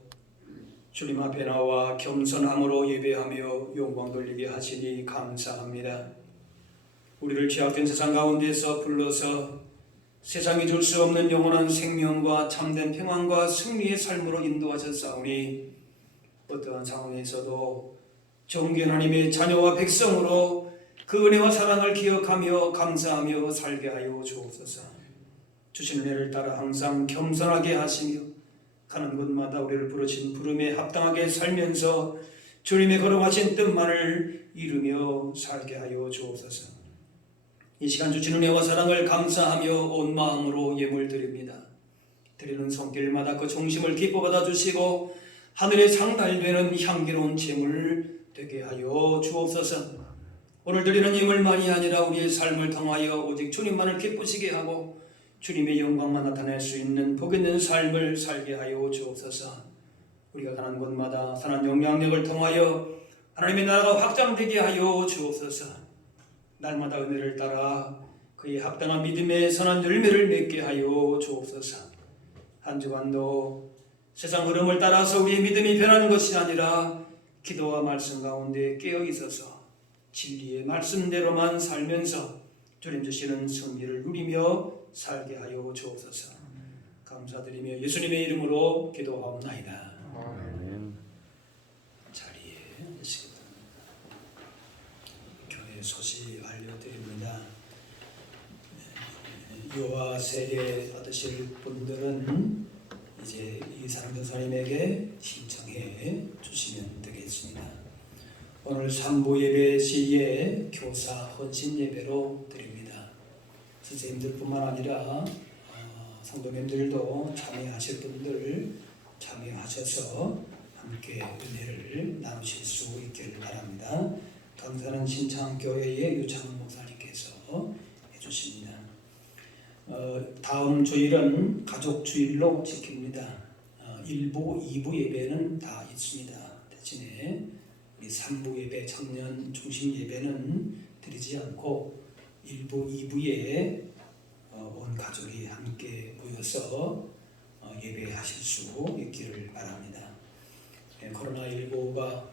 주님 앞에 나와 겸손함으로 예배하며 영광 돌리게 하시니 감사합니다. 우리를 죄악된 세상 가운데서 불러서 세상이 줄 수 없는 영원한 생명과 참된 평안과 승리의 삶으로 인도하셨사오니 어떠한 상황에서도 정결 하나님의 자녀와 백성으로 그 은혜와 사랑을 기억하며 감사하며 살게 하여 주옵소서. 주신 은혜를 따라 항상 겸손하게 하시며 가는 곳마다 우리를 부르신 부름에 합당하게 살면서 주님의 걸어가신 뜻만을 이루며 살게 하여 주옵소서. 이 시간 주신 은혜와 사랑을 감사하며 온 마음으로 예물 드립니다. 드리는 손길마다 그 중심을 기뻐 받아주시고 하늘에 상달되는 향기로운 제물 되게 하여 주옵소서. 오늘 드리는 예물만이 아니라 우리의 삶을 통하여 오직 주님만을 기쁘시게 하고 주님의 영광만 나타낼 수 있는 복 있는 삶을 살게 하여 주옵소서. 우리가 가는 곳마다 선한 영향력을 통하여 하나님의 나라가 확장되게 하여 주옵소서. 날마다 은혜를 따라 그의 합당한 믿음의 선한 열매를 맺게 하여 주옵소서. 한 주간도 세상 흐름을 따라서 우리의 믿음이 변하는 것이 아니라 기도와 말씀 가운데 깨어 있어서 진리의 말씀대로만 살면서 주님 주시는 승리를 누리며 살게 하여 주옵소서. 감사드리며 예수님의 이름으로 기도하옵나이다. 자리에 계시기 바랍니다. 교회 소식 알려드립니다. 유아 세례 받으실 분들은 이제 이사람 교사님에게 신청해 주시면 되겠습니다. 오늘 3부 예배 시에 교사 헌신 예배로 드립니다. 선생님들뿐만 아니라 성도님들도 참여하실 분들 참여하셔서 함께 은혜를 나누실 수 있기를 바랍니다. 강사는 신창교회의 유창훈 목사님께서 해주십니다. 다음 주일은 가족주일로 지킵니다. 1부, 2부 예배는 다 있습니다. 대신에 우리 3부 예배, 청년 중심 예배는 드리지 않고 1부, 2부에 온 가족이 함께 모여서 예배하실 수 있기를 바랍니다. 코로나19가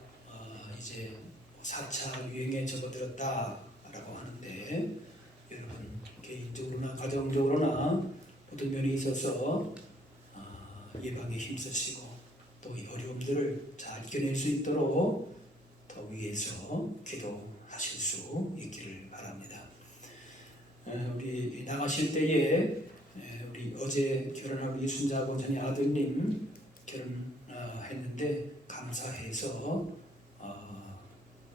이제 4차 유행에 접어들었다라고 하는데 여러분 개인적으로나 가정적으로나 모든 면에 있어서 예방에 힘쓰시고 또 이 어려움들을 잘 이겨낼 수 있도록 더 위해서 기도하실 수 있기를 바랍니다. 우리 나가실 때에 우리 어제 결혼한 우리 순자 권사님 아드님 결혼했는데 감사해서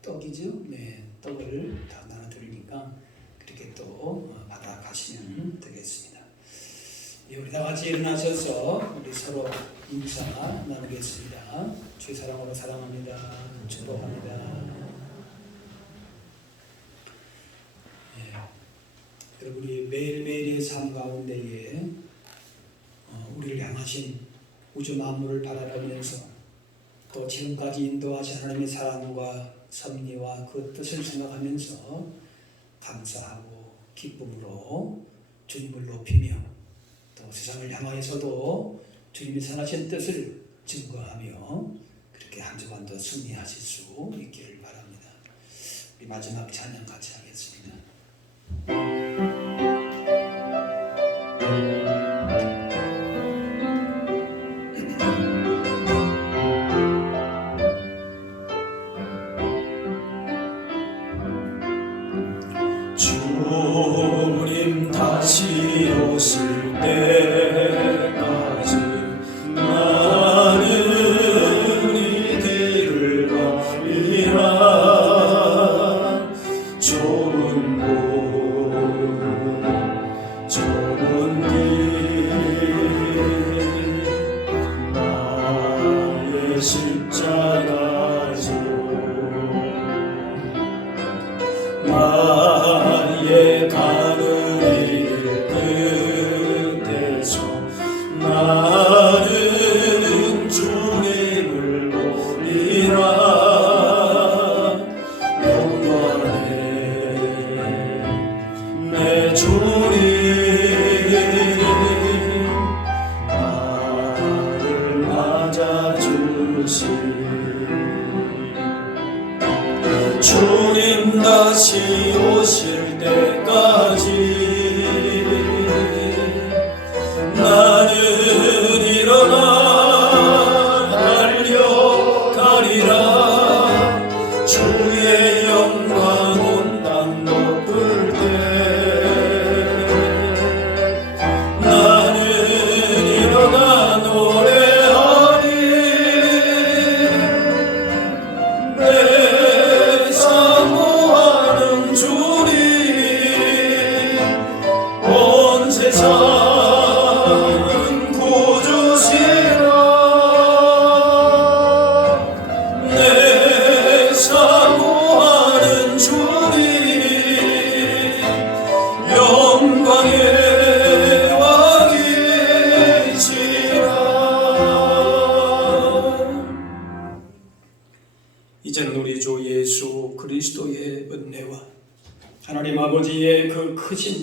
떡이죠? 네, 떡을 다 나눠드리니까 그렇게 또 받아가시면 되겠습니다. 우리 다 같이 일어나셔서 우리 서로 인사 나누겠습니다. 주의 사랑으로 사랑합니다. 축복합니다. 여러분 우리 매일매일의 삶 가운데에 우리를 향하신 우주 만물을 바라보면서 또 지금까지 인도하신 하나님의 사랑과 섭리와 그 뜻을 생각하면서 감사하고 기쁨으로 주님을 높이며 또 세상을 향하여서도 주님이 선하신 뜻을 증거하며 그렇게 한 주간도 승리하실 수 있기를 바랍니다. 우리 마지막 찬양 같이 하겠습니다. 주님 다시 오실 때까지 나는 이 길을 가리라. 좋은 곳 좋은 길 나의 십자가 주 나의 가는 길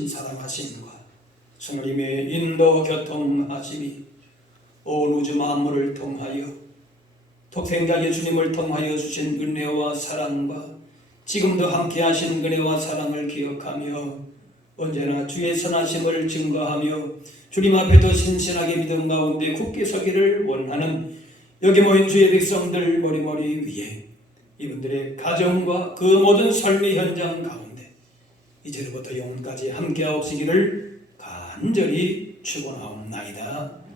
신사랑하심과 성령님의 인도 교통하심이 온 우주 만물을 통하여 독생자 예수님을 통하여 주신 은혜와 사랑과 지금도 함께하신 은혜와 사랑을 기억하며 언제나 주의 선하심을 증거하며 주님 앞에도 신실하게 믿음 가운데 굳게 서기를 원하는 여기 모인 주의 백성들 머리머리 위에 이분들의 가정과 그 모든 삶의 현장 가운데 이제로부터 영원까지 함께하옵시기를 간절히 축원하옵나이다.